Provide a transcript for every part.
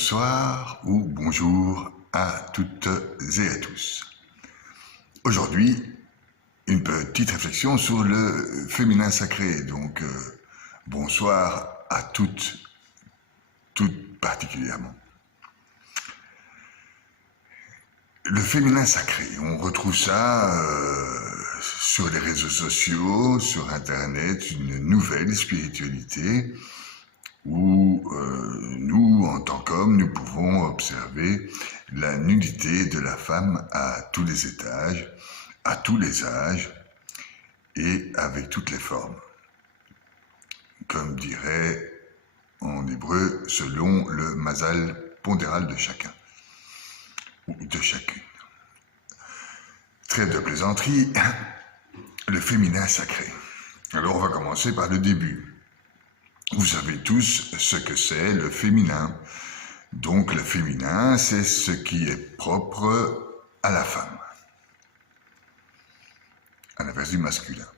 bonsoir ou bonjour à toutes et à tous. Aujourd'hui, une petite réflexion sur le féminin sacré. Donc, bonsoir à toutes particulièrement. Le féminin sacré, on retrouve ça sur les réseaux sociaux, sur Internet, une nouvelle spiritualité où nous, en tant qu'hommes, nous pouvons observer la nudité de la femme à tous les étages, à tous les âges et avec toutes les formes. Comme dirait en hébreu, selon le mazal pondéral de chacun ou de chacune. Trêve de plaisanterie, le féminin sacré. Alors on va commencer par le début. Vous savez tous ce que c'est le féminin. Donc le féminin, c'est ce qui est propre à la femme, à l'inverse du masculin.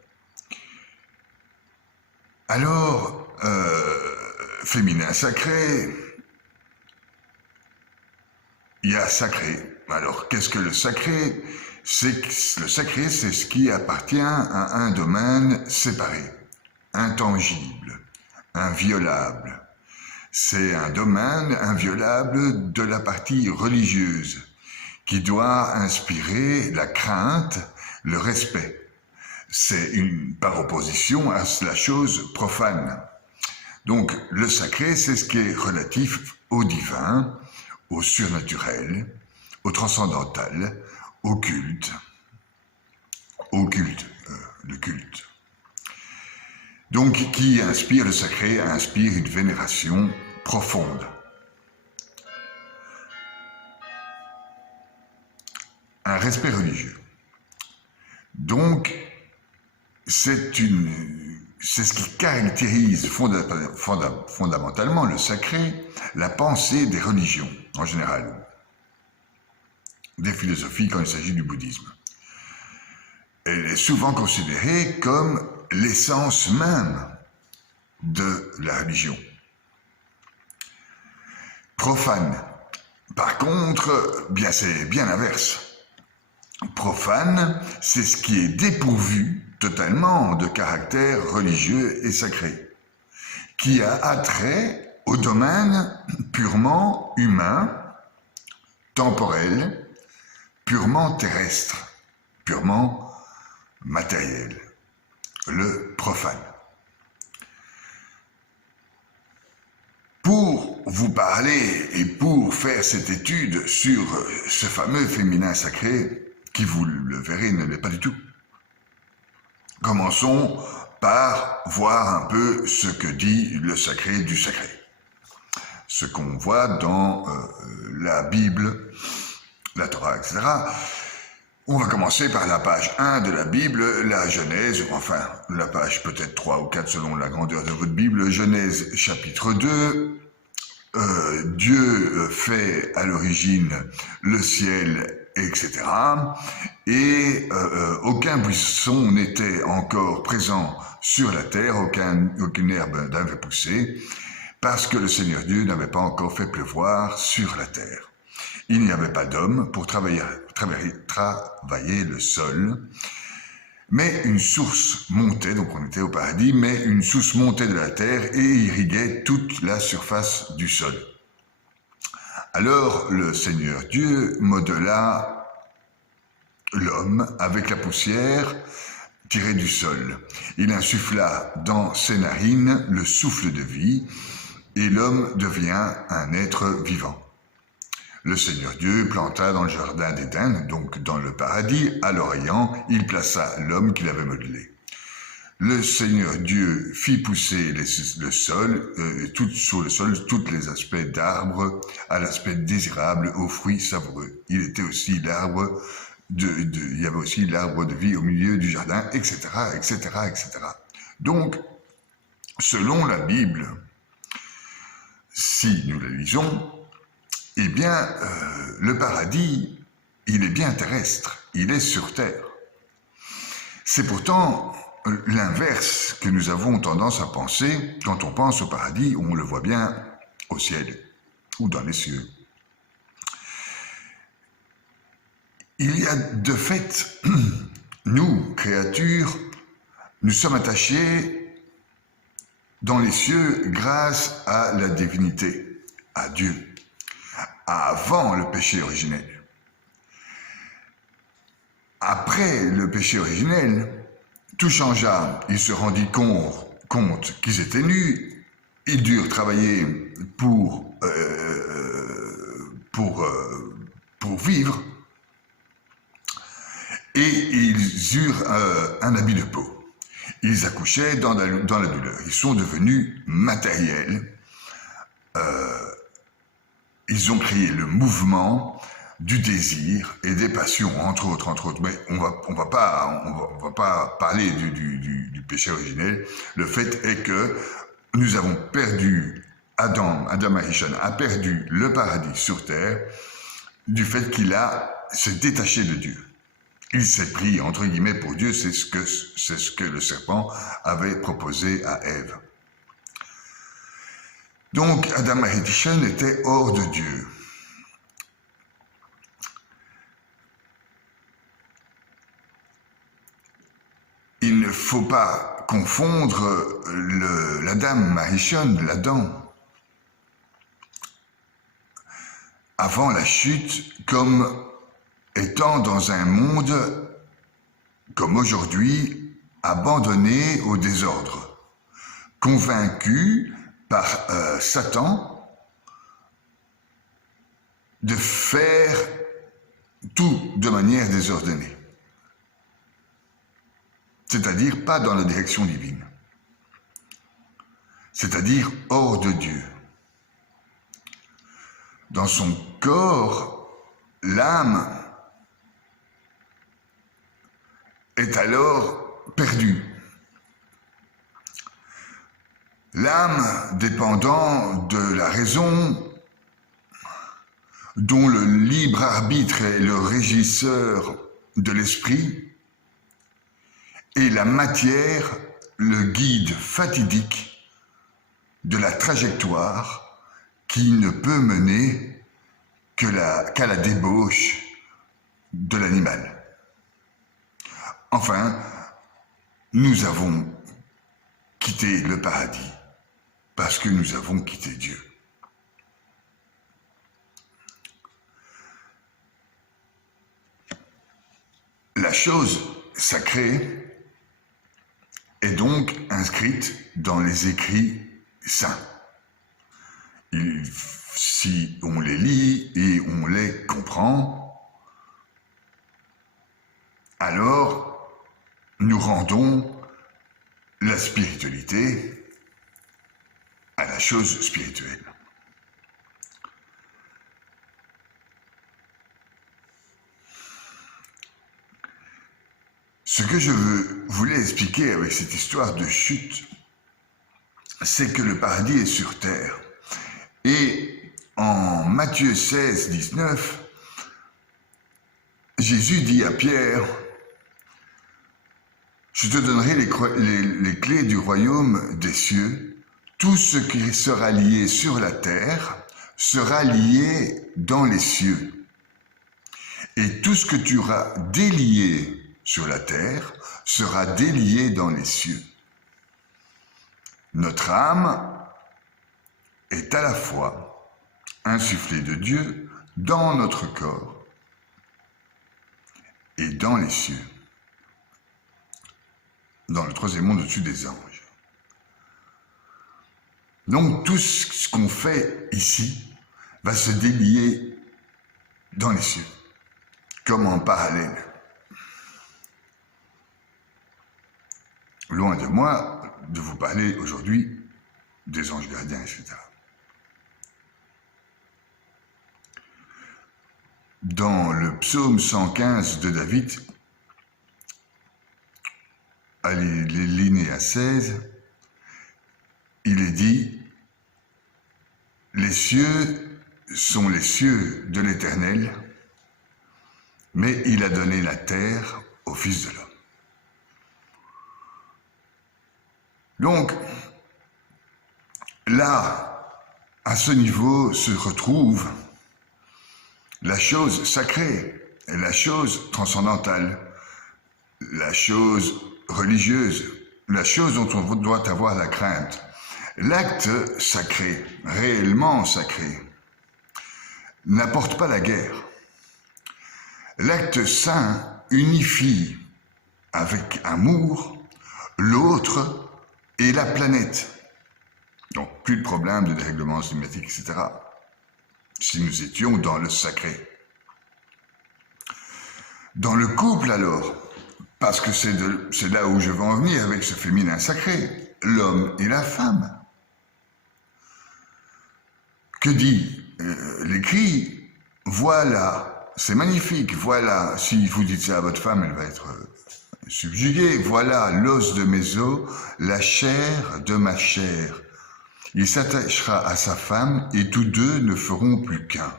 Alors, féminin sacré, il y a sacré. Alors, qu'est-ce que le sacré? Le sacré, c'est ce qui appartient à un domaine séparé, intangible, inviolable. C'est un domaine inviolable de la partie religieuse qui doit inspirer la crainte, le respect. C'est par opposition à la chose profane. Donc le sacré, c'est ce qui est relatif au divin, au surnaturel, au transcendantal, au culte. Le culte. Donc, qui inspire le sacré, inspire une vénération profonde. Un respect religieux. Donc, c'est ce qui caractérise fondamentalement le sacré, la pensée des religions, en général, des philosophies quand il s'agit du bouddhisme. Elle est souvent considérée comme l'essence même de la religion. Profane. Par contre, c'est bien l'inverse. Profane, c'est ce qui est dépourvu totalement de caractère religieux et sacré, qui a attrait au domaine purement humain, temporel, purement terrestre, purement matériel, le profane. Pour vous parler et pour faire cette étude sur ce fameux féminin sacré, qui vous le verrez ne l'est pas du tout, commençons par voir un peu ce que dit le sacré du sacré. Ce qu'on voit dans la Bible, la Torah, etc. On va commencer par la page 1 de la Bible, la Genèse, enfin la page peut-être 3 ou 4 selon la grandeur de votre Bible, Genèse chapitre 2. Dieu fait à l'origine le ciel, etc. Et aucun buisson n'était encore présent sur la terre, aucune herbe n'avait poussé, parce que le Seigneur Dieu n'avait pas encore fait pleuvoir sur la terre. Il n'y avait pas d'homme pour travailler le sol, mais une source montait, donc on était au paradis, mais une source montait de la terre et irriguait toute la surface du sol. Alors le Seigneur Dieu modela l'homme avec la poussière tirée du sol. Il insuffla dans ses narines le souffle de vie et l'homme devient un être vivant. Le Seigneur Dieu planta dans le jardin d'Éden, donc dans le paradis, à l'Orient, il plaça l'homme qu'il avait modelé. Le Seigneur Dieu fit pousser sur le sol tous les aspects d'arbres à l'aspect désirable, aux fruits savoureux. Il y avait aussi l'arbre de vie au milieu du jardin, etc., etc., etc. Donc, selon la Bible, si nous la lisons, eh bien, le paradis, il est bien terrestre, il est sur terre. C'est pourtant l'inverse que nous avons tendance à penser quand on pense au paradis, on le voit bien au ciel. ou dans les cieux. Il y a de fait, nous, créatures, nous sommes attachés dans les cieux grâce à la divinité, à Dieu, avant le péché originel. Après le péché originel, tout changea. Ils se rendit compte qu'ils étaient nus. Ils durent travailler pour vivre. Et ils eurent un habit de peau. Ils accouchaient dans la douleur. Ils sont devenus matériels. Ils ont créé le mouvement du désir et des passions, entre autres. Mais on va pas parler du péché originel. Le fait est que nous avons perdu, Adam Arishon a perdu le paradis sur terre du fait qu'il s'est détaché de Dieu. Il s'est pris, entre guillemets, pour Dieu, c'est ce que le serpent avait proposé à Ève. Donc, Adam Arishon était hors de Dieu. Il ne faut pas confondre l'Adam Arishon, l'Adam, avant la chute, comme étant dans un monde, comme aujourd'hui, abandonné au désordre, convaincu par Satan de faire tout de manière désordonnée. C'est-à-dire pas dans la direction divine. C'est-à-dire hors de Dieu. Dans son corps, l'âme est alors perdue. L'âme dépendant de la raison, dont le libre arbitre est le régisseur de l'esprit, et la matière, le guide fatidique de la trajectoire qui ne peut mener qu'à la débauche de l'animal. Enfin, nous avons quitté le paradis parce que nous avons quitté Dieu. La chose sacrée est donc inscrite dans les écrits saints. Si on les lit et on les comprend, alors nous rendons la spiritualité à la chose spirituelle. Ce que je voulais expliquer avec cette histoire de chute, c'est que le paradis est sur terre. Et en Matthieu 16, 19, Jésus dit à Pierre, « Je te donnerai les clés du royaume des cieux. Tout ce qui sera lié sur la terre sera lié dans les cieux. Et tout ce que tu auras délié sur la terre sera délié dans les cieux. » Notre âme est à la fois insufflée de Dieu dans notre corps et dans les cieux, dans le troisième monde au-dessus des anges. Donc tout ce qu'on fait ici va se délier dans les cieux, comme en parallèle. Loin de moi de vous parler aujourd'hui des anges gardiens, etc. Dans le psaume 115 de David, à l'alinéa 16, il est dit « Les cieux sont les cieux de l'Éternel, mais il a donné la terre au Fils de l'homme. » Donc, là À ce niveau se retrouve la chose sacrée, la chose transcendantale, la chose religieuse, la chose dont on doit avoir la crainte. L'acte sacré, réellement sacré, n'apporte pas la guerre. L'acte saint unifie avec amour l'autre et la planète. Donc plus de problème de dérèglement climatique, etc. Si nous étions dans le sacré. Dans le couple alors, parce que c'est là où je veux en venir avec ce féminin sacré, l'homme et la femme. Que dit l'écrit? Voilà, c'est magnifique, voilà, si vous dites ça à votre femme, elle va être subjuguée. Voilà l'os de mes os, la chair de ma chair. Il s'attachera à sa femme et tous deux ne feront plus qu'un.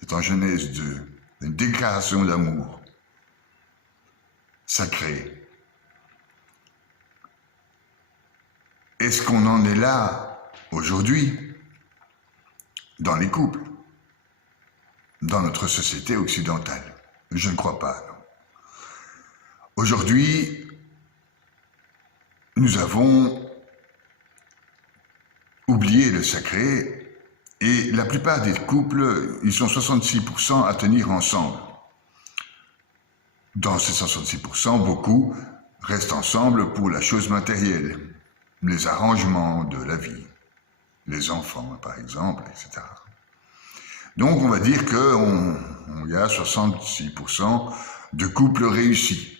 C'est en Genèse 2, une déclaration d'amour sacré. Est-ce qu'on en est là aujourd'hui dans les couples, dans notre société occidentale? Je ne crois pas, non. Aujourd'hui, nous avons oublié le sacré et la plupart des couples, ils sont 66% à tenir ensemble. Dans ces 66%, beaucoup restent ensemble pour la chose matérielle, les arrangements de la vie, les enfants par exemple, etc. Donc on va dire qu'il y a 66% de couples réussis.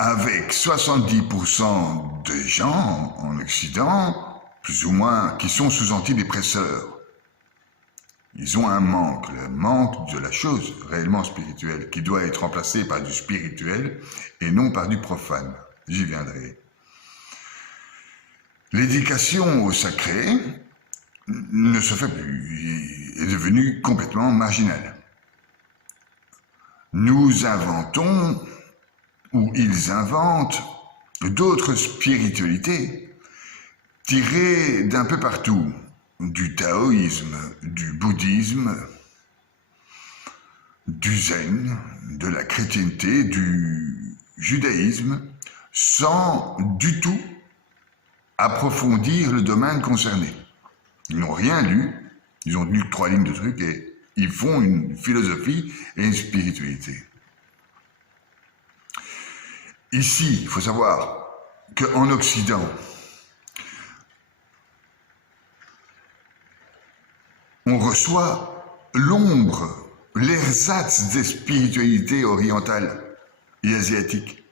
Avec 70% des gens en Occident, plus ou moins, qui sont sous antidépresseurs. Ils ont un manque, le manque de la chose réellement spirituelle, qui doit être remplacée par du spirituel et non par du profane. J'y viendrai. L'éducation au sacré ne se fait plus, est devenue complètement marginale. Nous inventons, ou ils inventent, d'autres spiritualités tirées d'un peu partout, du taoïsme, du bouddhisme, du zen, de la chrétienté, du judaïsme, sans du tout approfondir le domaine concerné. Ils n'ont rien lu, ils ont lu 3 lignes de trucs et ils font une philosophie et une spiritualité. Ici, il faut savoir qu'en Occident, on reçoit l'ombre, l'ersatz des spiritualités orientales et asiatiques.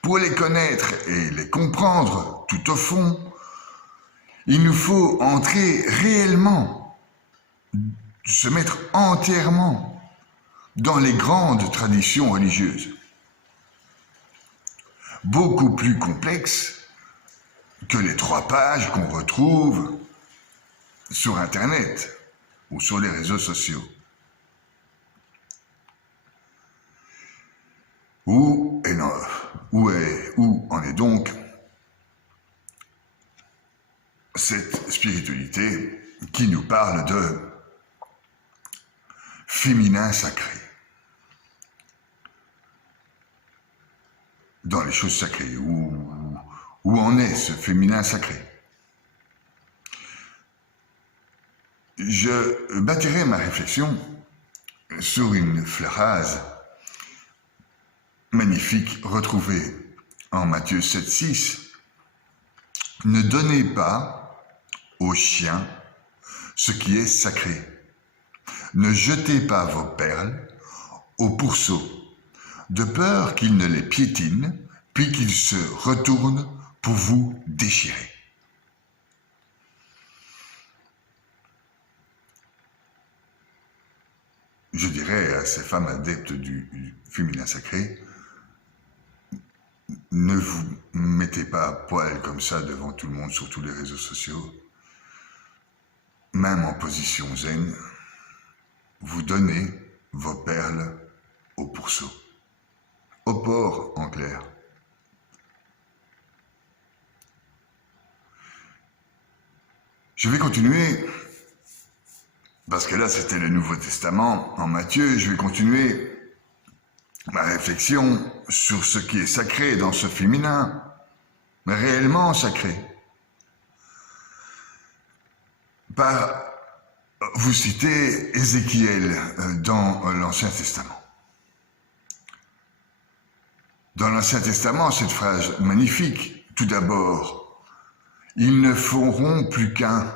Pour les connaître et les comprendre tout au fond, il nous faut entrer réellement, se mettre entièrement dans les grandes traditions religieuses. Beaucoup plus complexes que les 3 pages qu'on retrouve sur Internet ou sur les réseaux sociaux. Où en est donc cette spiritualité qui nous parle de féminin sacré? Dans les choses sacrées, où en est ce féminin sacré? Je bâtirai ma réflexion sur une phrase magnifique retrouvée en Matthieu 7,6. Ne donnez pas aux chiens ce qui est sacré. Ne jetez pas vos perles aux pourceaux, de peur qu'ils ne les piétinent, puis qu'ils se retournent pour vous déchirer. Je dirais à ces femmes adeptes du féminin sacré, ne vous mettez pas à poil comme ça devant tout le monde sur tous les réseaux sociaux. Même en position zen, vous donnez vos perles au pourceau. Au porc, en clair. Je vais continuer, parce que là c'était le Nouveau Testament en Matthieu, je vais continuer ma réflexion sur ce qui est sacré dans ce féminin, mais réellement sacré. Par vous citez Ézéchiel dans l'Ancien Testament. Dans l'Ancien Testament, cette phrase magnifique, tout d'abord, ils ne feront plus qu'un.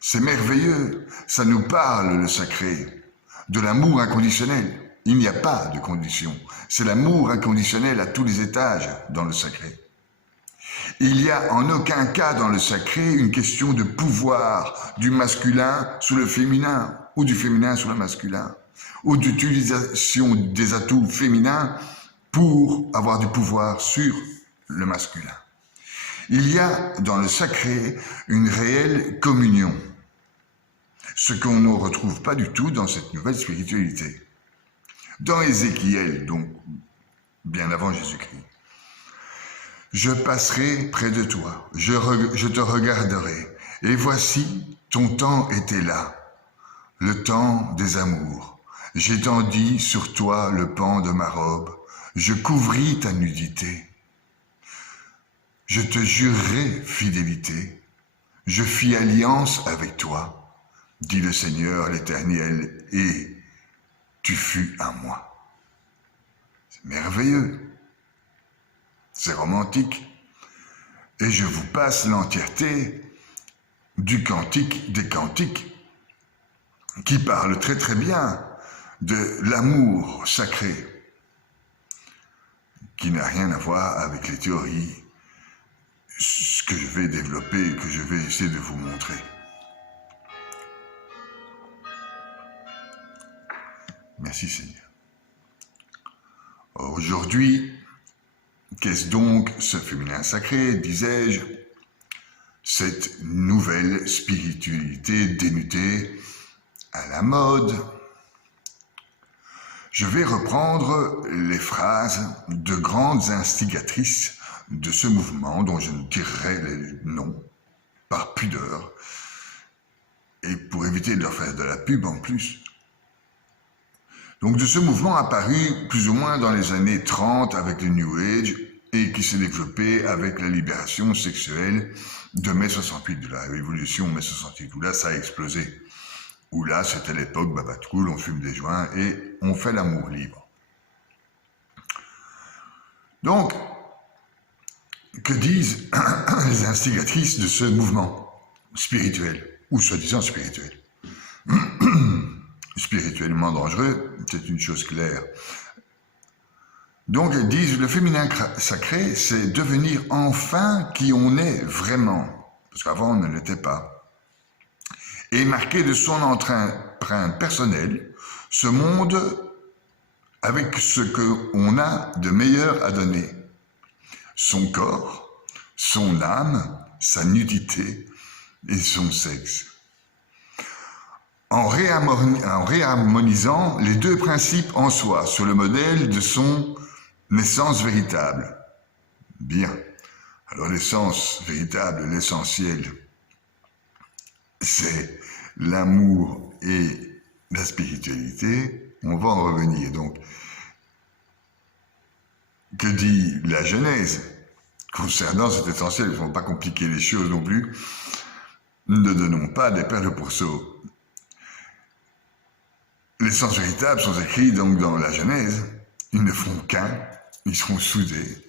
C'est merveilleux, ça nous parle le sacré, de l'amour inconditionnel. Il n'y a pas de condition, c'est l'amour inconditionnel à tous les étages dans le sacré. Il n'y a en aucun cas dans le sacré une question de pouvoir du masculin sur le féminin ou du féminin sur le masculin ou d'utilisation des atouts féminins pour avoir du pouvoir sur le masculin. Il y a dans le sacré une réelle communion, ce qu'on ne retrouve pas du tout dans cette nouvelle spiritualité. Dans Ézéchiel, donc bien avant Jésus-Christ, je passerai près de toi, je te regarderai, et voici, ton temps était là, le temps des amours. J'étendis sur toi le pan de ma robe, je couvris ta nudité. Je te jurerai fidélité, je fis alliance avec toi, dit le Seigneur l'Éternel, et tu fus à moi. C'est merveilleux. C'est romantique. Et je vous passe l'entièreté du cantique des cantiques qui parle très très bien de l'amour sacré qui n'a rien à voir avec les théories ce que je vais développer, que je vais essayer de vous montrer. Merci Seigneur. Aujourd'hui, qu'est-ce donc ce féminin sacré, disais-je, cette nouvelle spiritualité dénudée à la mode? Je vais reprendre les phrases de grandes instigatrices de ce mouvement, dont je ne dirai les noms, par pudeur, et pour éviter de leur faire de la pub en plus. Donc de ce mouvement apparu plus ou moins dans les années 30 avec le New Age et qui s'est développé avec la libération sexuelle de mai 68, de la révolution mai 68, où là ça a explosé. Où là c'était l'époque Babatkul, on fume des joints et on fait l'amour libre. Donc, que disent les instigatrices de ce mouvement spirituel, ou soi-disant spirituel? Spirituellement dangereux, c'est une chose claire. Donc elles disent, le féminin sacré, c'est devenir enfin qui on est vraiment, parce qu'avant on ne l'était pas, et marquer de son empreinte personnelle ce monde avec ce qu'on a de meilleur à donner. Son corps, son âme, sa nudité et son sexe. En réharmonisant les deux principes en soi sur le modèle de son essence véritable. Bien. Alors l'essence véritable, l'essentiel, c'est l'amour et la spiritualité. On va en revenir donc. Que dit la Genèse concernant cet essentiel? Il ne faut pas compliquer les choses non plus. Ne donnons pas des perles de pourceau. Les sens véritables sont écrits donc dans la Genèse. Ils ne feront qu'un, ils seront soudés.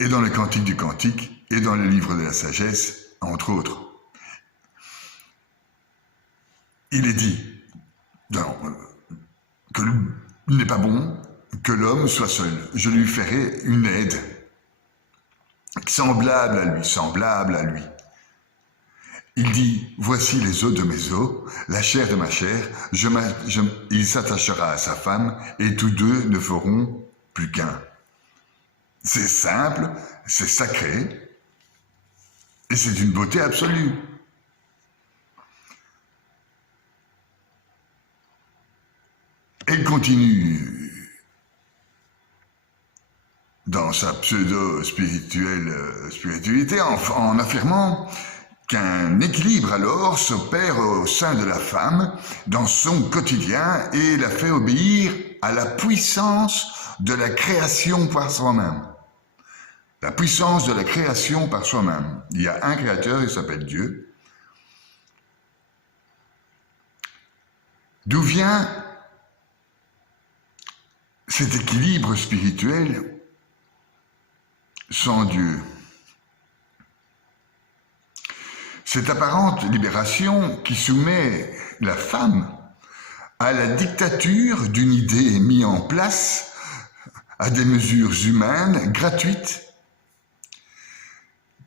Et dans le Cantique du Cantique, et dans le livre de la sagesse, entre autres. Il est dit qu'il n'est pas bon que l'homme soit seul. Je lui ferai une aide semblable à lui. Il dit, voici les os de mes os, la chair de ma chair, il s'attachera à sa femme, et tous deux ne feront plus qu'un. C'est simple, c'est sacré, et c'est d'une beauté absolue. Elle continue dans sa pseudo-spiritualité en affirmant qu'un équilibre alors s'opère au sein de la femme dans son quotidien et la fait obéir à la puissance de la création par soi-même. La puissance de la création par soi-même. Il y a un créateur, il s'appelle Dieu. D'où vient cet équilibre spirituel sans Dieu? Cette apparente libération qui soumet la femme à la dictature d'une idée mise en place à des mesures humaines gratuites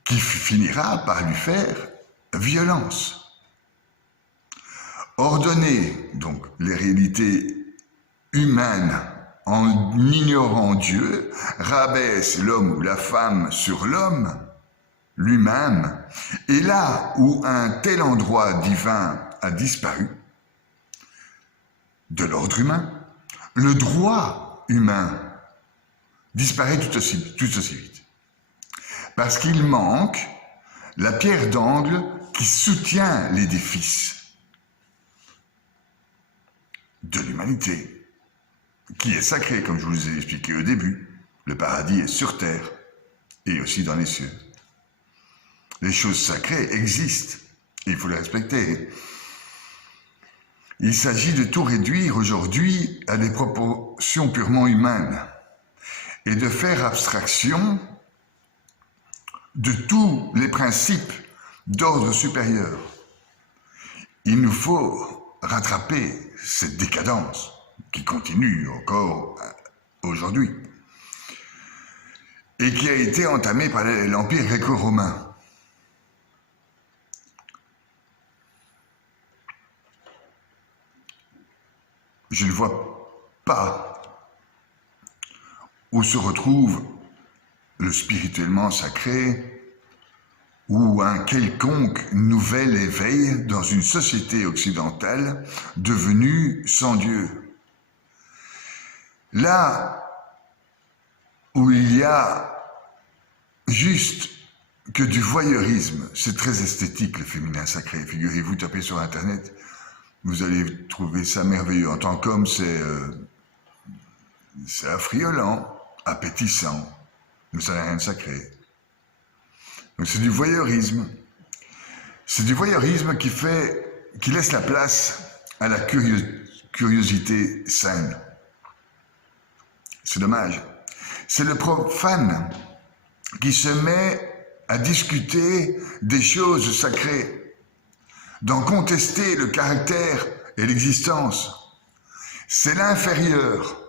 qui finira par lui faire violence. Ordonner donc les réalités humaines en ignorant Dieu rabaisse l'homme ou la femme sur l'homme lui-même, et là où un tel endroit divin a disparu de l'ordre humain, le droit humain disparaît tout aussi vite. Parce qu'il manque la pierre d'angle qui soutient l'édifice de l'humanité, qui est sacré, comme je vous ai expliqué au début. Le paradis est sur terre et aussi dans les cieux. Les choses sacrées existent et il faut les respecter. Il s'agit de tout réduire aujourd'hui à des proportions purement humaines et de faire abstraction de tous les principes d'ordre supérieur. Il nous faut rattraper cette décadence qui continue encore aujourd'hui et qui a été entamée par l'Empire gréco-romain. Je ne vois pas où se retrouve le spirituellement sacré ou un quelconque nouvel éveil dans une société occidentale devenue sans Dieu. Là où il y a juste que du voyeurisme, c'est très esthétique le féminin sacré, figurez-vous, tapez sur Internet, vous allez trouver ça merveilleux. En tant qu'homme, c'est affriolant, appétissant, mais ça n'a rien de sacré. Donc c'est du voyeurisme. C'est du voyeurisme qui laisse la place à la curiosité saine. C'est dommage. C'est le profane qui se met à discuter des choses sacrées, d'en contester le caractère et l'existence. C'est l'inférieur,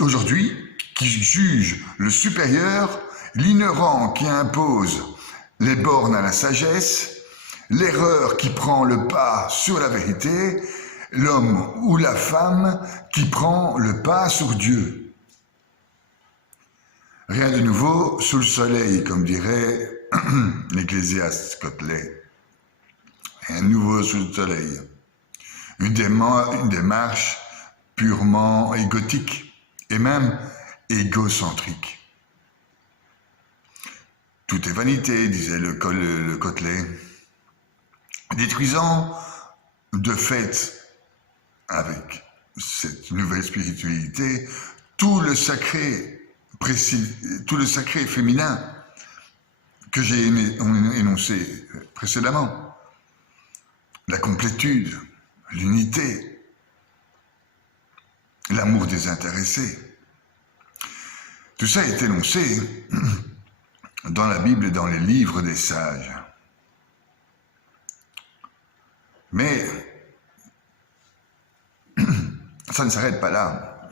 aujourd'hui, qui juge le supérieur, l'ignorant qui impose les bornes à la sagesse, l'erreur qui prend le pas sur la vérité, l'homme ou la femme qui prend le pas sur Dieu. Rien de nouveau sous le soleil, comme dirait l'Ecclésiaste Côtelet. Rien de nouveau sous le soleil. Une démarche purement égotique et même égocentrique. Tout est vanité, disait le Côtelet, détruisant de fait, avec cette nouvelle spiritualité, tout le sacré féminin que j'ai énoncé précédemment. La complétude, l'unité, l'amour désintéressé. Tout ça est énoncé dans la Bible et dans les livres des sages. Mais ça ne s'arrête pas là.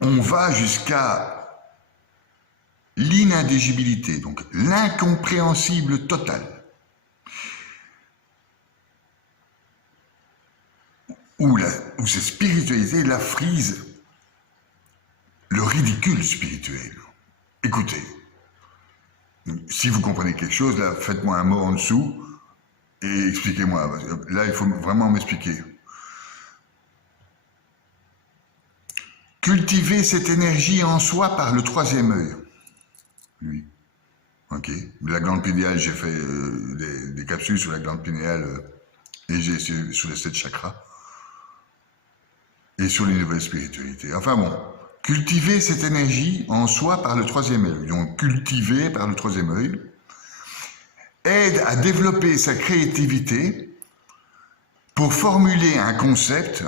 On va jusqu'à l'inintelligibilité, donc l'incompréhensible total. Où cette spiritualité la frise le ridicule spirituel. Écoutez, si vous comprenez quelque chose, là, faites-moi un mot en dessous et expliquez-moi. Là, il faut vraiment m'expliquer. Cultiver cette énergie en soi par le troisième œil. Lui. Ok. Ok. La glande pinéale, j'ai fait des capsules sur la glande pinéale et j'ai sur les 7 chakras et sur les nouvelles spiritualités. Enfin bon, cultiver cette énergie en soi par le troisième œil. Donc cultiver par le troisième œil aide à développer sa créativité pour formuler un concept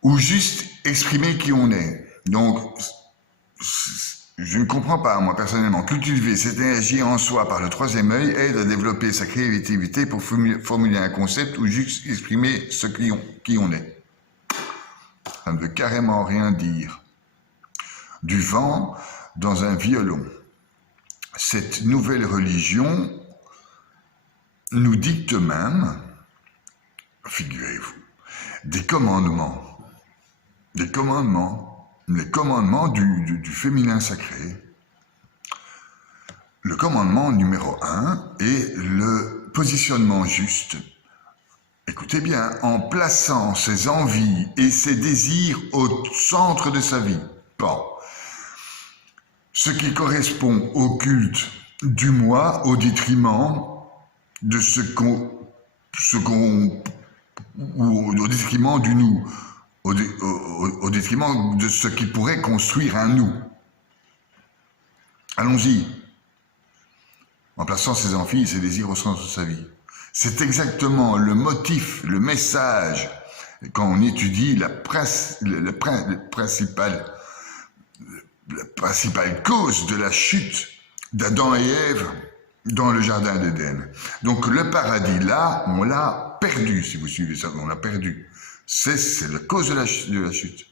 ou juste exprimer qui on est. Donc, je ne comprends pas, moi, personnellement. Cultiver cette énergie en soi par le troisième œil aide à développer sa créativité pour formuler un concept ou juste exprimer qui on est. Ça ne veut carrément rien dire. Du vent dans un violon. Cette nouvelle religion nous dicte même, figurez-vous, des commandements. Les commandements du féminin sacré. Le commandement numéro 1 est le positionnement juste. Écoutez bien, en plaçant ses envies et ses désirs au centre de sa vie. Bon. Ce qui correspond au culte du moi au détriment de au détriment du nous, au détriment de ce qui pourrait construire un nous. Allons-y. En plaçant ses envies et ses désirs au centre de sa vie. C'est exactement le motif, le message, quand on étudie la principale cause de la chute d'Adam et Ève dans le jardin d'Éden. Donc le paradis, là, on l'a perdu, si vous suivez ça, on l'a perdu. C'est la cause de la chute.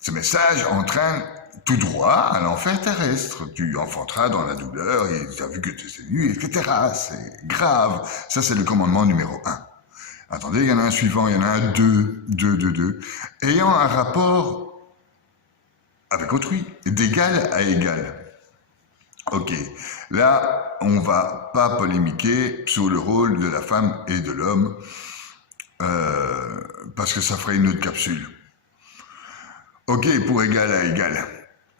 Ce message entraîne tout droit à l'enfer terrestre. Tu enfanteras dans la douleur, et tu as vu que tu es nu, etc. C'est grave. Ça, c'est le commandement numéro 1. Attendez, il y en a un suivant, il y en a un 2. Ayant un rapport avec autrui, d'égal à égal. Ok, là, on va pas polémiquer sur le rôle de la femme et de l'homme, parce que ça ferait une autre capsule. Ok, pour égal à égal,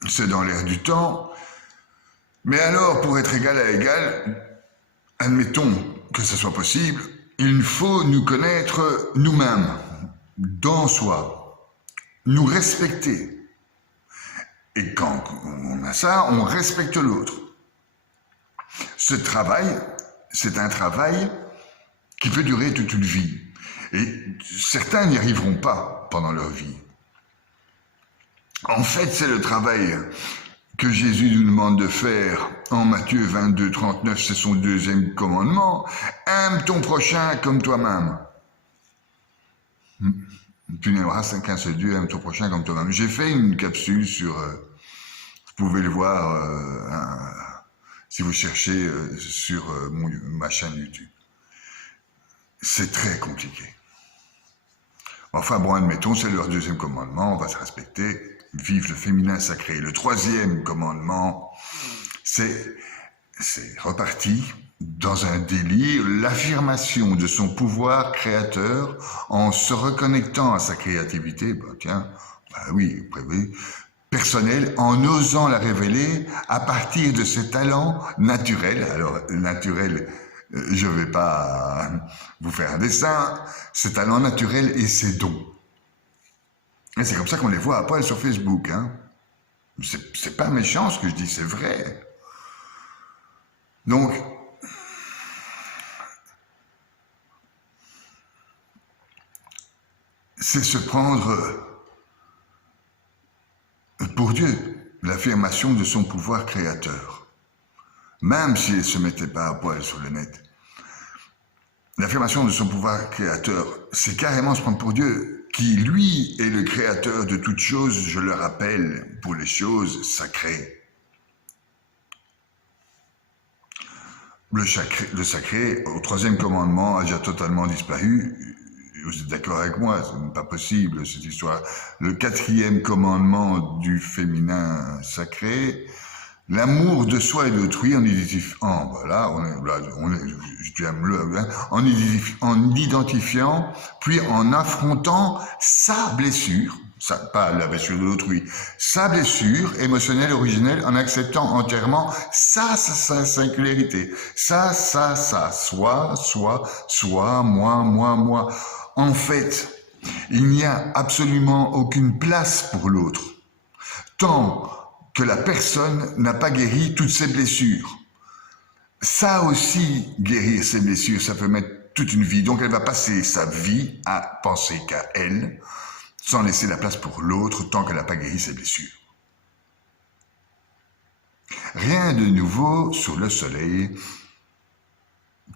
c'est dans l'air du temps, mais alors, pour être égal à égal, admettons que ce soit possible, il faut nous connaître nous-mêmes, dans soi, nous respecter. Et quand on a ça, on respecte l'autre. Ce travail, c'est un travail qui peut durer toute une vie. Et certains n'y arriveront pas pendant leur vie. En fait, c'est le travail que Jésus nous demande de faire en Matthieu 22, 39, c'est son deuxième commandement. Aime ton prochain comme toi-même. Tu n'aimeras qu'un seul Dieu, aime ton prochain comme toi-même. J'ai fait une capsule sur... vous pouvez le voir si vous cherchez sur ma chaîne YouTube. C'est très compliqué. Enfin bon, admettons, c'est leur deuxième commandement, on va se respecter. Vive le féminin sacré. Le troisième commandement, c'est reparti dans un délire, l'affirmation de son pouvoir créateur en se reconnectant à sa créativité, personnelle, en osant la révéler à partir de ses talents naturels. Alors, naturel, je ne vais pas vous faire un dessin, ses talents naturels et ses dons. Et c'est comme ça qu'on les voit à poil sur Facebook. Hein. C'est pas méchant ce que je dis, c'est vrai. Donc, c'est se prendre pour Dieu l'affirmation de son pouvoir créateur. Même s'il ne se mettait pas à poil sur le net. L'affirmation de son pouvoir créateur, c'est carrément se prendre pour Dieu, qui, lui, est le créateur de toutes choses, je le rappelle, pour les choses sacrées. Le sacré, au troisième commandement, a déjà totalement disparu. Vous êtes d'accord avec moi, ce n'est pas possible, cette histoire. Le quatrième commandement du féminin sacré, l'amour de soi et d'autrui en identifiant, puis en affrontant sa blessure, pas la blessure de l'autrui, sa blessure émotionnelle originelle en acceptant entièrement sa singularité. Soi, moi. En fait, il n'y a absolument aucune place pour l'autre, tant que la personne n'a pas guéri toutes ses blessures. Ça aussi, guérir ses blessures, ça peut mettre toute une vie. Donc elle va passer sa vie à penser qu'à elle, sans laisser la place pour l'autre tant qu'elle n'a pas guéri ses blessures. Rien de nouveau sous le soleil,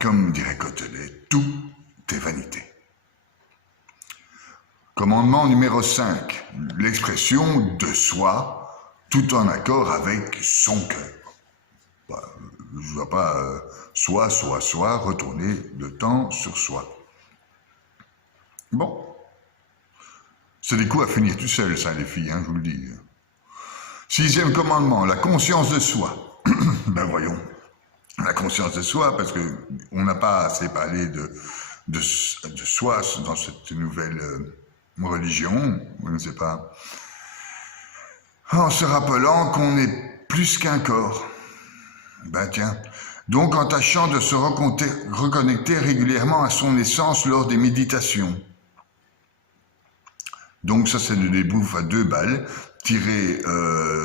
comme dirait Côtelet, tout est vanité. Commandement numéro 5, l'expression de soi, tout en accord avec son cœur. Je ne dois pas soi, retourner le temps sur soi. Bon. C'est des coups à finir tout seul, ça, les filles, hein, je vous le dis. 6e commandement, la conscience de soi. Ben voyons, la conscience de soi, parce qu'on n'a pas assez parlé de soi dans cette nouvelle religion, je ne sais pas, en se rappelant qu'on est plus qu'un corps. Ben tiens, donc en tâchant de se reconnecter régulièrement à son essence lors des méditations. Donc ça, c'est des bouffes à 2 balles, tirées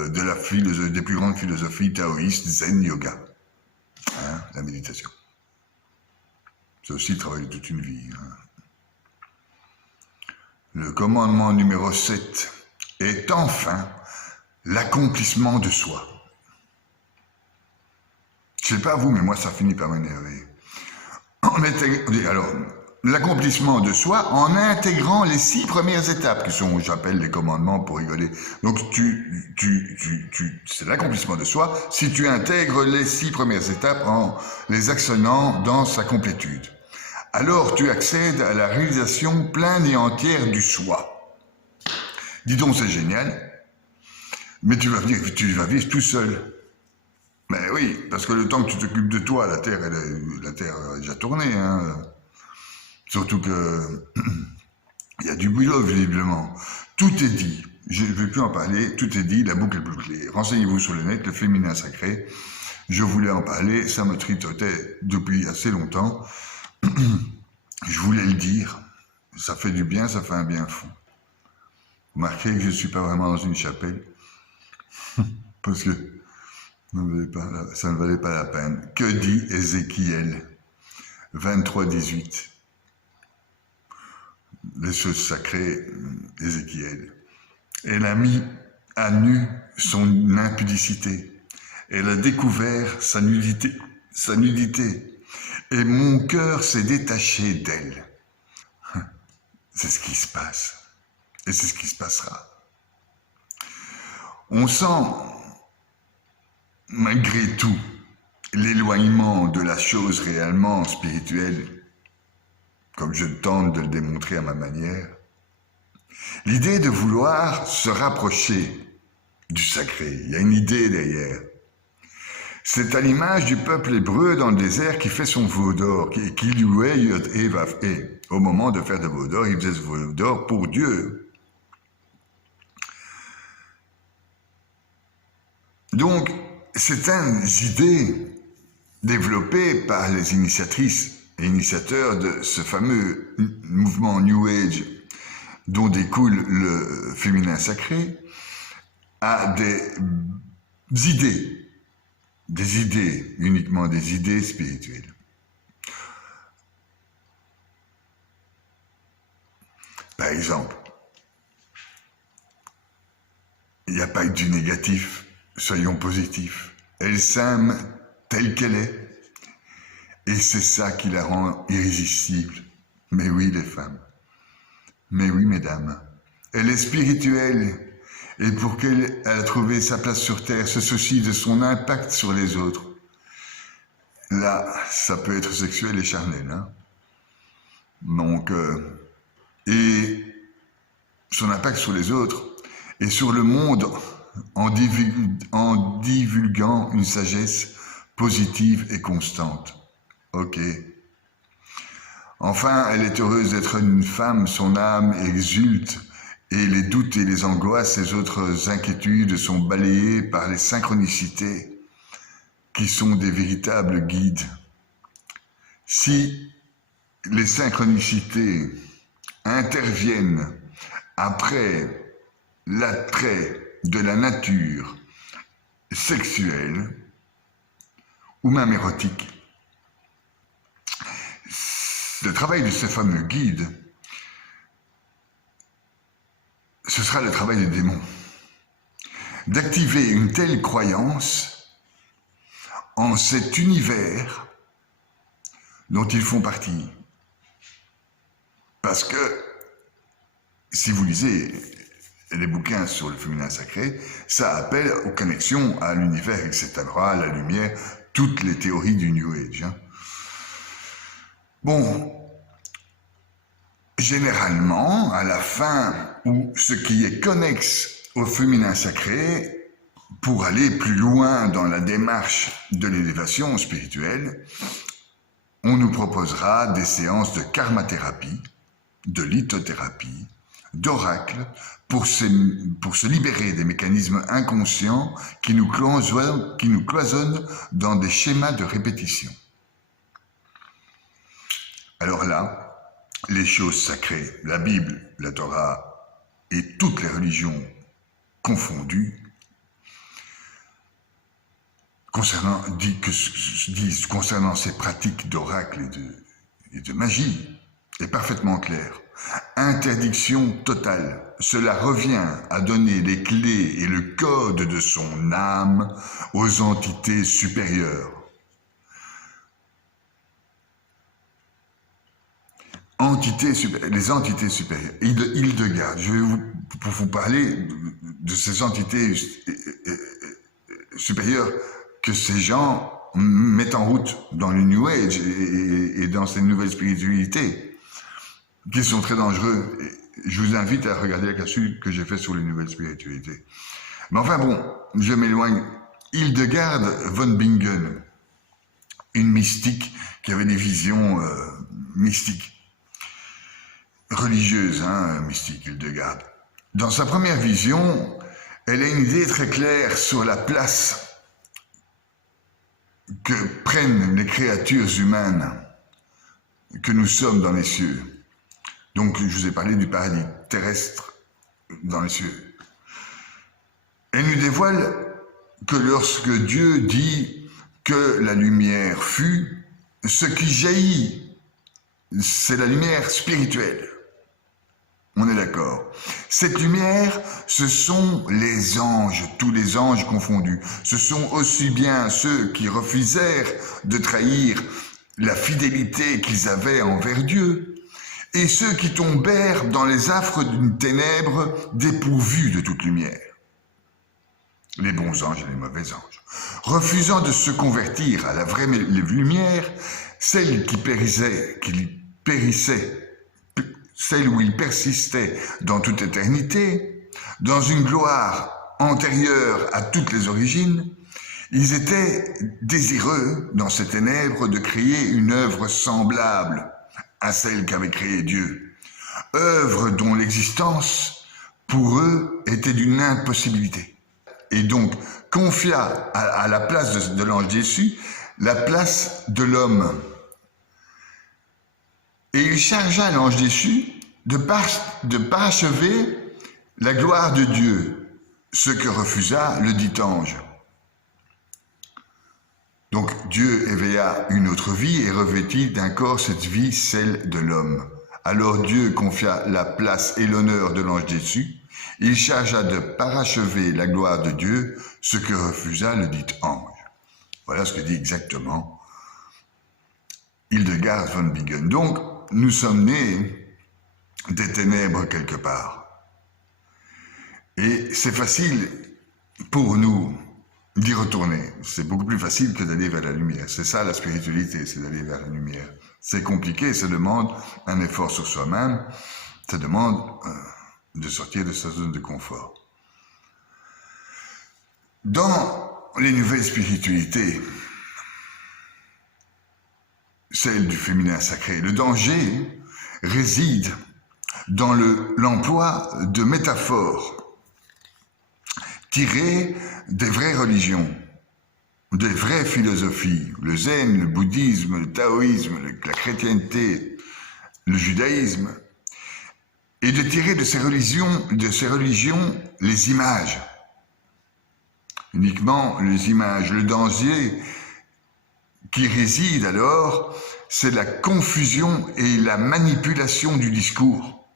des plus grandes philosophies taoïstes, zen, yoga. Hein, la méditation. C'est aussi le travail de toute une vie. Hein. Le commandement numéro 7 est enfin l'accomplissement de soi. Je ne sais pas vous, mais moi, ça finit par m'énerver. Alors, l'accomplissement de soi en intégrant les 6 premières étapes, qui sont, j'appelle les commandements pour rigoler. Donc, c'est l'accomplissement de soi si tu intègres les 6 premières étapes en les actionnant dans sa complétude. Alors, tu accèdes à la réalisation pleine et entière du soi. Dis donc, c'est génial, mais tu vas vivre tout seul. Mais oui, parce que le temps que tu t'occupes de toi, la Terre a déjà tourné, hein. Surtout que il y a du boulot, visiblement. Tout est dit. Je ne vais plus en parler. Tout est dit. La boucle est bouclée. Renseignez-vous sur le net, le féminin sacré. Je voulais en parler. Ça me tritotait depuis assez longtemps. Je voulais le dire. Ça fait du bien, ça fait un bien fou. Remarquez que je ne suis pas vraiment dans une chapelle. Parce que ça ne valait pas la peine. Que dit Ézéchiel 23-18? Les choses sacrées, Ézéchiel. Elle a mis à nu son impudicité. Elle a découvert sa nudité. Et mon cœur s'est détaché d'elle. C'est ce qui se passe. Et c'est ce qui se passera. On sent, malgré tout, l'éloignement de la chose réellement spirituelle, comme je tente de le démontrer à ma manière. L'idée de vouloir se rapprocher du sacré, il y a une idée derrière. C'est à l'image du peuple hébreu dans le désert qui fait son veau d'or, qui louait Yod et Vav He. Au moment de faire de veau d'or, il faisait ce veau d'or pour Dieu. Donc, certaines idées développées par les initiatrices et initiateurs de ce fameux mouvement New Age dont découle le féminin sacré, a des idées, uniquement des idées spirituelles. Par exemple, il n'y a pas que du négatif, soyons positifs. Elle s'aime telle qu'elle est, et c'est ça qui la rend irrésistible. Mais oui, les femmes. Mais oui, mesdames. Elle est spirituelle, et pour qu'elle a trouvé sa place sur Terre, se soucie de son impact sur les autres. Là, ça peut être sexuel et charnel, hein. Donc, et son impact sur les autres, et sur le monde, en divulguant une sagesse positive et constante. Ok. Enfin, elle est heureuse d'être une femme, son âme exulte et les doutes et les angoisses et autres inquiétudes sont balayés par les synchronicités qui sont des véritables guides. Si les synchronicités interviennent après l'attrait de la nature sexuelle ou même érotique, le travail de ce fameux guide, ce sera le travail des démons. D'activer une telle croyance en cet univers dont ils font partie. Parce que, si vous lisez les bouquins sur le féminin sacré, ça appelle aux connexions à l'univers, etc., à la lumière, toutes les théories du New Age. Bon, généralement, à la fin, ou ce qui est connexe au féminin sacré, pour aller plus loin dans la démarche de l'élévation spirituelle, on nous proposera des séances de karmathérapie, de lithothérapie, d'oracle, pour se libérer des mécanismes inconscients qui nous cloisonnent dans des schémas de répétition. Alors là, les choses sacrées, la Bible, la Torah et toutes les religions confondues, disent concernant ces pratiques d'oracle et de magie, est parfaitement clair. Interdiction totale. Cela revient à donner les clés et le code de son âme aux entités supérieures. Les entités supérieures. Hildegard, je vais vous parler de ces entités supérieures que ces gens mettent en route dans le New Age et dans ces nouvelles spiritualités, qui sont très dangereux. Je vous invite à regarder la capsule que j'ai faite sur les nouvelles spiritualités. Mais enfin bon, je m'éloigne. Hildegard von Bingen, une mystique qui avait des visions mystiques, religieuses, mystique Hildegard. Dans sa première vision, elle a une idée très claire sur la place que prennent les créatures humaines que nous sommes dans les cieux. Donc, je vous ai parlé du paradis terrestre dans les cieux. Elle nous dévoile que lorsque Dieu dit que la lumière fut, ce qui jaillit, c'est la lumière spirituelle. On est d'accord. Cette lumière, ce sont les anges, tous les anges confondus. Ce sont aussi bien ceux qui refusèrent de trahir la fidélité qu'ils avaient envers Dieu, et ceux qui tombèrent dans les affres d'une ténèbre dépourvue de toute lumière. Les bons anges et les mauvais anges. Refusant de se convertir à la vraie lumière, celle qui périssait, celle où ils persistaient dans toute éternité, dans une gloire antérieure à toutes les origines, ils étaient désireux, dans ces ténèbres, de créer une œuvre semblable à celle qu'avait créée Dieu. Œuvre dont l'existence, pour eux, était d'une impossibilité. Et donc, confia à la place de l'ange déçu, la place de l'homme. Et il chargea l'ange déchu de parachever la gloire de Dieu, ce que refusa le dit ange. Donc Dieu éveilla une autre vie et revêtit d'un corps cette vie, celle de l'homme. Alors Dieu confia la place et l'honneur de l'ange déchu. Il chargea de parachever la gloire de Dieu, ce que refusa le dit ange. Voilà ce que dit exactement Hildegard von Bingen. Donc, nous sommes nés des ténèbres quelque part. Et c'est facile pour nous d'y retourner. C'est beaucoup plus facile que d'aller vers la lumière. C'est ça la spiritualité, c'est d'aller vers la lumière. C'est compliqué, ça demande un effort sur soi-même, ça demande de sortir de sa zone de confort. Dans les nouvelles spiritualités, celle du féminin sacré, le danger réside dans l'emploi de métaphores tirées des vraies religions, des vraies philosophies, le zen, le bouddhisme, le taoïsme, la chrétienté, le judaïsme, et de tirer de ces religions les images. Uniquement les images. Le danger qui réside alors, c'est la confusion et la manipulation du discours,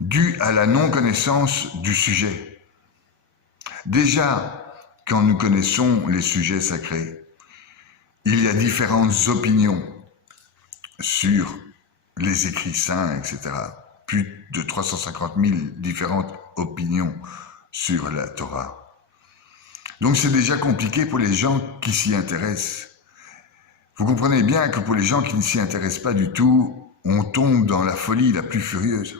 due à la non-connaissance du sujet. Déjà, quand nous connaissons les sujets sacrés, il y a différentes opinions sur les écrits saints, etc. Plus de 350 000 différentes opinions sur la Torah. Donc c'est déjà compliqué pour les gens qui s'y intéressent. Vous comprenez bien que pour les gens qui ne s'y intéressent pas du tout, on tombe dans la folie la plus furieuse.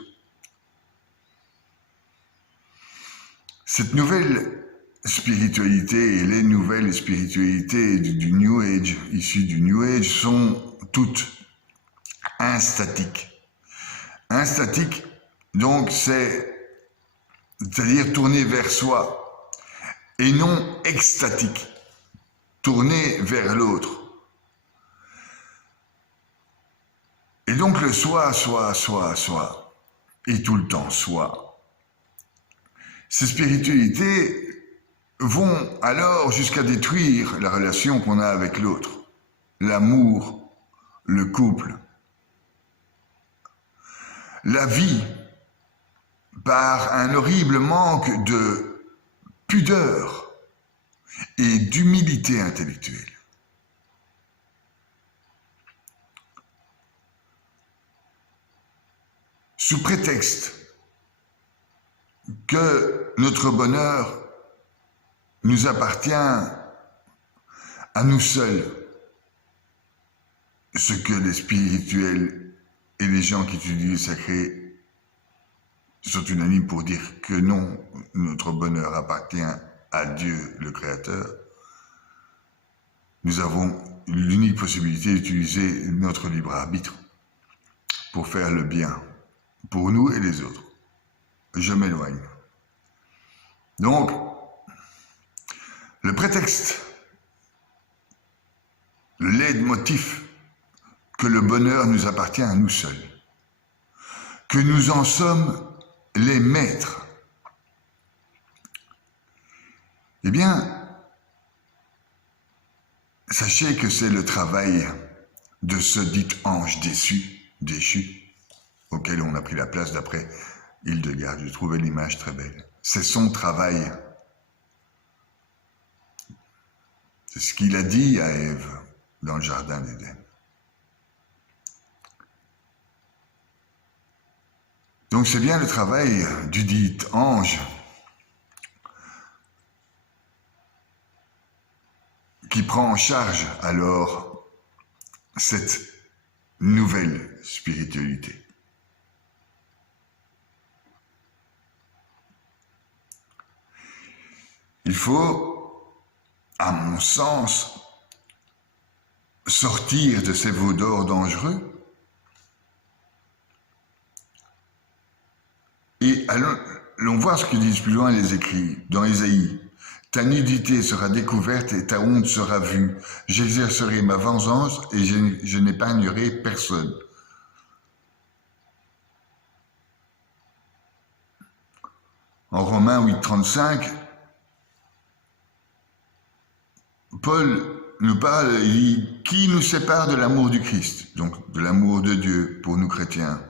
Cette nouvelle spiritualité et les nouvelles spiritualités du New Age, issues du New Age, sont toutes instatiques. Instatique, donc c'est-à-dire tourner vers soi, et non extatique, tourner vers l'autre. Et donc le soi, et tout le temps soi. Ces spiritualités vont alors jusqu'à détruire la relation qu'on a avec l'autre, l'amour, le couple, la vie, par un horrible manque de pudeur et d'humilité intellectuelle. Sous prétexte que notre bonheur nous appartient à nous seuls, ce que les spirituels et les gens qui étudient le sacré sont unanimes pour dire que non, notre bonheur appartient à Dieu le Créateur. Nous avons l'unique possibilité d'utiliser notre libre arbitre pour faire le bien, pour nous et les autres. Je m'éloigne. Donc, le prétexte, le leitmotiv, que le bonheur nous appartient à nous seuls, que nous en sommes les maîtres. Eh bien, sachez que c'est le travail de ce dit ange déchu, auquel on a pris la place d'après Hildegard. J'ai trouvé l'image très belle. C'est son travail. C'est ce qu'il a dit à Ève dans le jardin d'Éden. Donc c'est bien le travail du dit ange qui prend en charge alors cette nouvelle spiritualité. Il faut, à mon sens, sortir de ces veaux d'or dangereux et allons voir ce que disent plus loin les écrits dans Ésaïe. Ta nudité sera découverte et ta honte sera vue. J'exercerai ma vengeance et je n'épargnerai personne. En Romains 8,35, Paul nous parle, il dit, qui nous sépare de l'amour du Christ, donc de l'amour de Dieu pour nous chrétiens.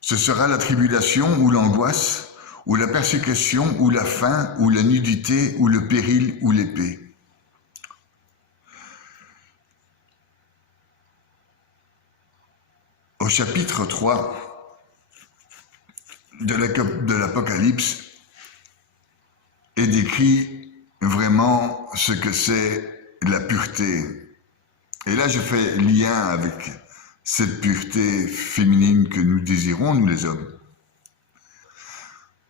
Ce sera la tribulation ou l'angoisse, ou la persécution, ou la faim, ou la nudité, ou le péril, ou l'épée. Au chapitre 3 de l'Apocalypse est décrit vraiment ce que c'est la pureté. Et là, je fais lien avec cette pureté féminine que nous désirons, nous les hommes.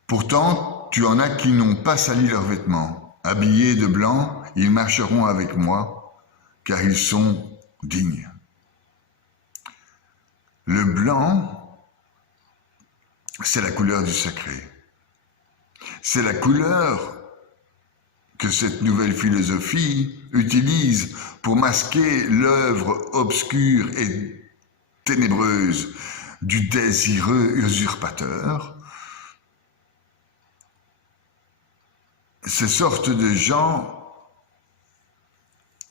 Pourtant, tu en as qui n'ont pas sali leurs vêtements. Habillés de blanc, ils marcheront avec moi, car ils sont dignes. Le blanc, c'est la couleur du sacré. C'est la couleur que cette nouvelle philosophie utilise pour masquer l'œuvre obscure et ténébreuse du désireux usurpateur. Ces sortes de gens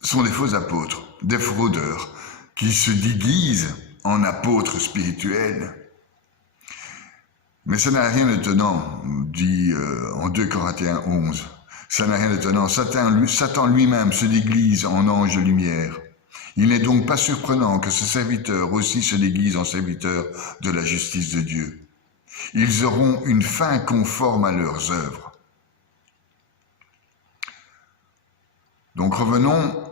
sont des faux apôtres, des fraudeurs, qui se déguisent en apôtres spirituels. Mais ça n'a rien d'étonnant, dit en 2 Corinthiens 11. Ça n'a rien d'étonnant. Satan lui-même se déguise en ange de lumière. Il n'est donc pas surprenant que ses serviteurs aussi se déguisent en serviteurs de la justice de Dieu. Ils auront une fin conforme à leurs œuvres. Donc revenons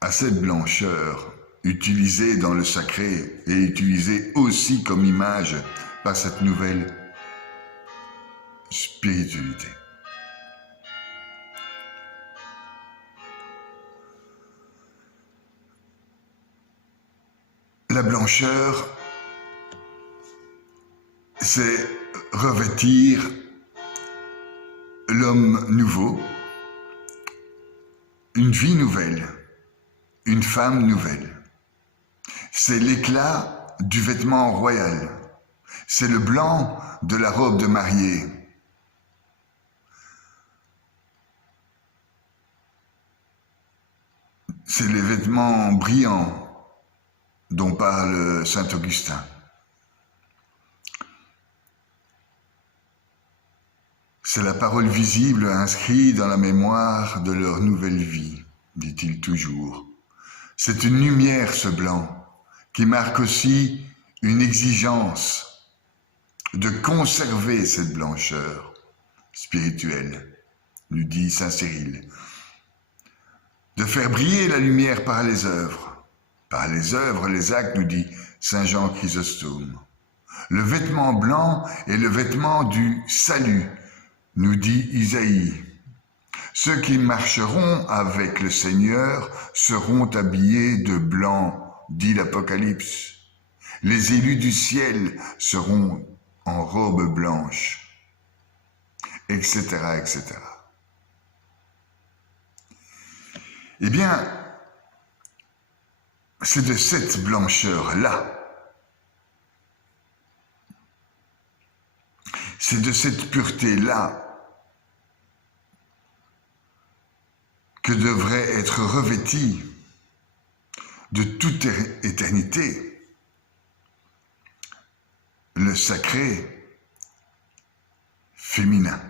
à cette blancheur utilisée dans le sacré et utilisée aussi comme image par cette nouvelle spiritualité. La blancheur, c'est revêtir l'homme nouveau, une vie nouvelle, une femme nouvelle. C'est l'éclat du vêtement royal. C'est le blanc de la robe de mariée. C'est les vêtements brillants dont parle saint Augustin. C'est la parole visible inscrite dans la mémoire de leur nouvelle vie, dit-il toujours. C'est une lumière, ce blanc, qui marque aussi une exigence de conserver cette blancheur spirituelle, nous dit saint Cyril. De faire briller la lumière par les œuvres. Par les œuvres, les actes, nous dit saint Jean Chrysostome. Le vêtement blanc est le vêtement du salut, nous dit Isaïe. Ceux qui marcheront avec le Seigneur seront habillés de blanc, dit l'Apocalypse. Les élus du ciel seront en robe blanche, etc., etc. Eh bien, c'est de cette blancheur-là, c'est de cette pureté-là que devrait être revêti de toute éternité le sacré féminin.